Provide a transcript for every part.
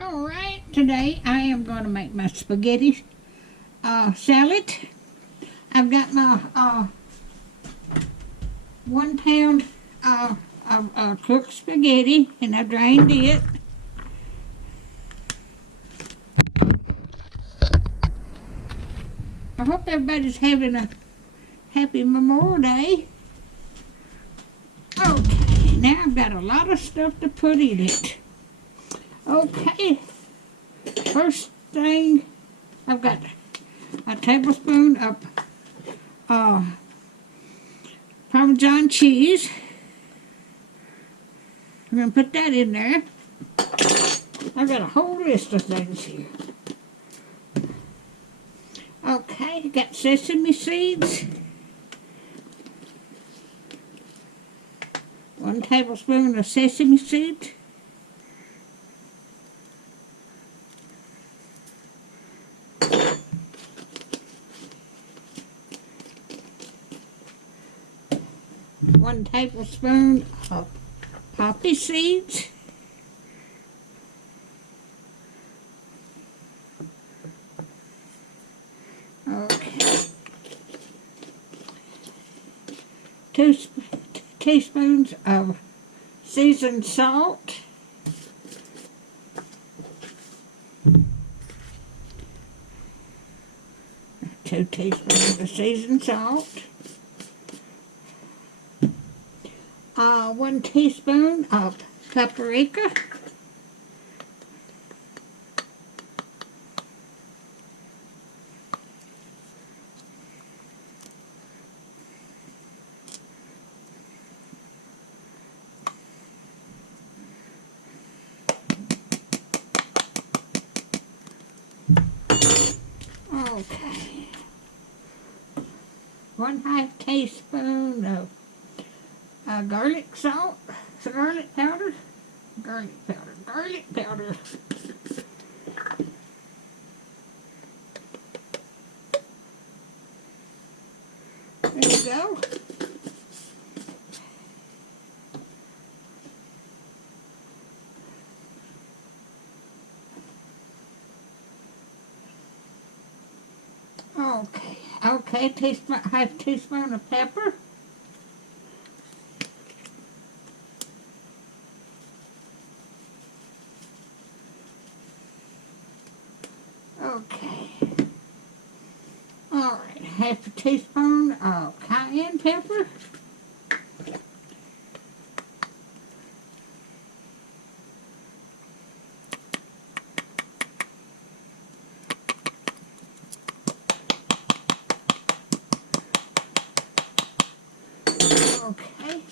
Alright, today I am going to make my spaghetti salad. I've got my 1 pound of cooked spaghetti, and I've drained it. I hope everybody's having a happy Memorial Day. Okay, now I've got a lot of stuff to put in it. Okay, first thing, I've got a tablespoon of Parmesan cheese. I'm going to put that in there. I've got a whole list of things here. Okay, got sesame seeds. 1 tablespoon of sesame seeds. One tablespoon of poppy seeds. Okay. 2 teaspoons of seasoned salt. 2 teaspoons of seasoned salt. 1 teaspoon of paprika. Okay. 1/2 teaspoon of garlic salt, garlic powder. There you go. Okay, half teaspoon of pepper. Okay. Alright, half a teaspoon of cayenne pepper. Okay.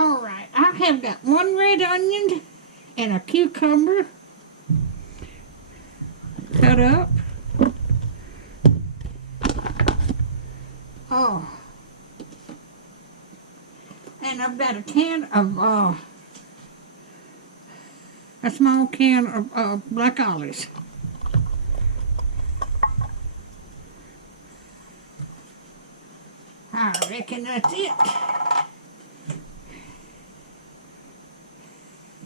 Alright, I have got 1 red onion and a cucumber cut up. Oh. And I've got a can of, a small can of black olives. I reckon that's it.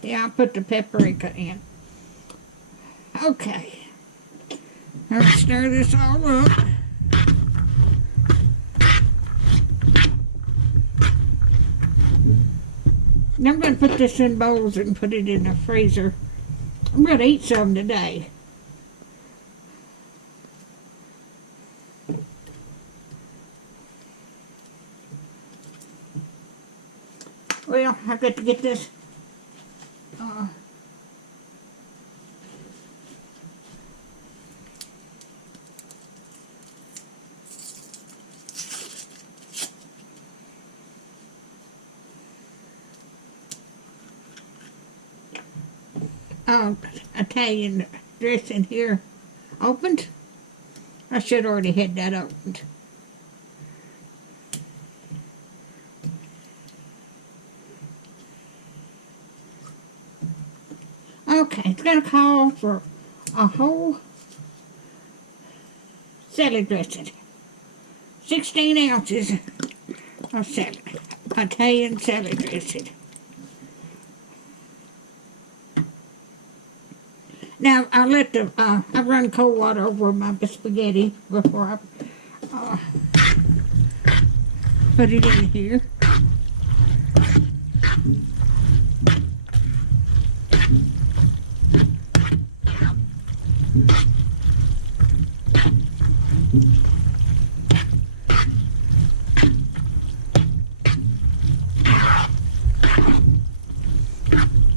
Yeah, I'll put the paprika in. Okay. Let's stir this all up. I'm going to put this in bowls and put it in the freezer. I'm going to eat some today. Well, I've got to get this Italian dressing here opened. I should already had that opened. Okay, it's going to call for a whole salad dressing. 16 ounces of salad, Italian salad dressing. Now I let the I run cold water over my spaghetti before I put it in here.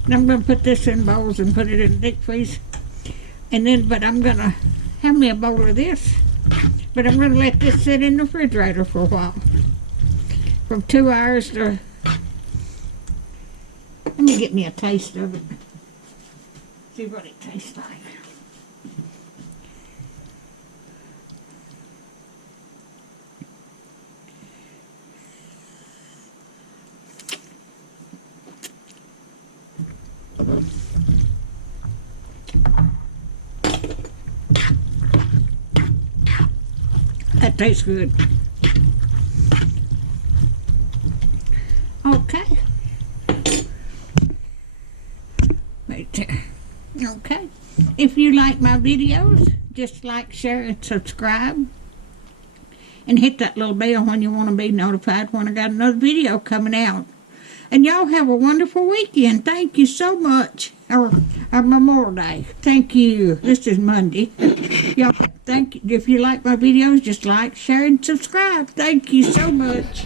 And I'm going to put this in bowls and put it in the deep freeze. And then, but I'm going to have me a bowl of this. But I'm going to let this sit in the refrigerator for a while. From 2 hours to... Let me get me a taste of it. See what it tastes like. That tastes good. Okay. Right there. Okay. If you like my videos, just like, share, and subscribe. And hit that little bell when you want to be notified when I got another video coming out. And y'all have a wonderful weekend. Thank you so much. Or Memorial Day. Thank you. This is Monday. Y'all, thank you. If you like my videos, just like, share, and subscribe. Thank you so much.